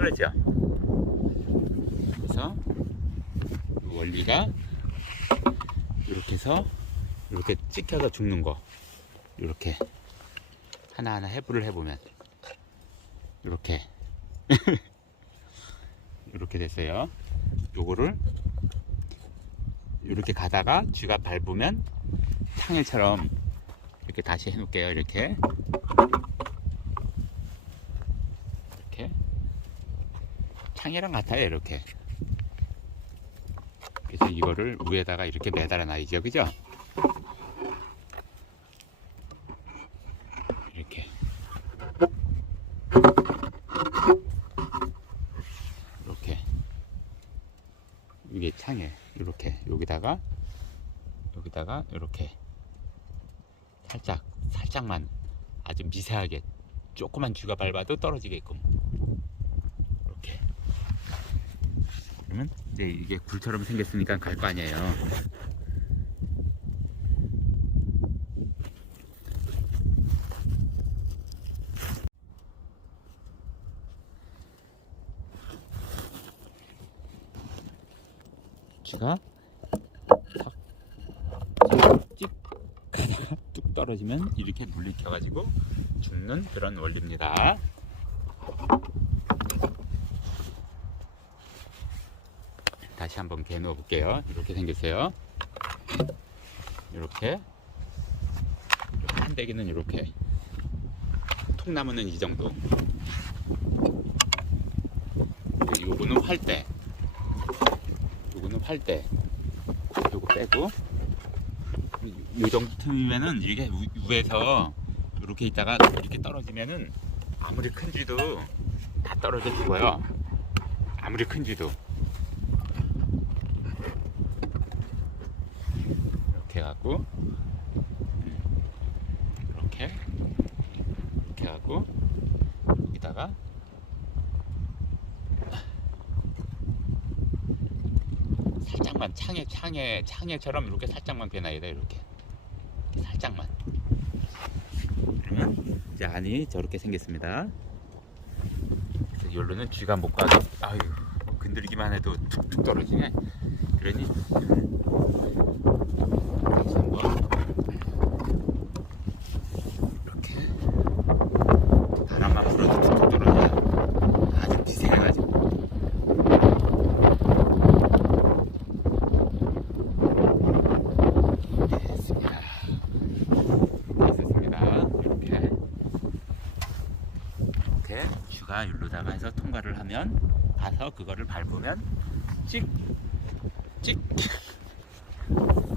흐르죠. 그래서 이 원리가 이렇게 해서 이렇게 찍혀서 죽는 거 이렇게 하나하나 해부를 해보면 이렇게 이렇게 됐어요. 요거를 이렇게 가다가 쥐가 밟으면 창일처럼 이렇게 다시 해놓을게요. 이렇게 창이랑 같아요. 이렇게 그래서 이거를 위에다가 이렇게 매달아 놔야죠. 그죠? 이렇게 이렇게 이게 창에 이렇게 여기다가 여기다가 이렇게 살짝 살짝만 아주 미세하게 조그만 쥐가 밟아도 떨어지게끔 이렇게 그러면 이제 이게 굴처럼 생겼으니까 갈 거 아니에요 쥐가 찍 가다가 뚝 떨어지면 이렇게 물리켜가지고 죽는 그런 원리입니다. 다시 한번 개 넣어 볼게요. 이렇게 생겼어요. 이렇게 한 대기는 이렇게 통나무는 이 정도. 요거는 활대. 요거는 활대. 요거 빼고 이 정도 틈이면은 이게 우- 위에서 이렇게 있다가 이렇게 떨어지면은 아무리 큰 쥐도 다 떨어져 죽어요. 아무리 큰 쥐도. 이렇게 해갖고 이렇게 이렇게 하고 여기다가 살짝만 창에 창에 창에처럼 이렇게 살짝만 변화야 돼 이렇게. 이렇게 살짝만. 그러면 이제 안이 저렇게 생겼습니다. 그래서 여기로는 쥐가 못 가서 아유 뭐 건드리기만 해도 툭툭 떨어지네 그러니? 이렇게 쥐가 일로다가 해서 통과를 하면 가서 그거를 밟으면 찍 チッ。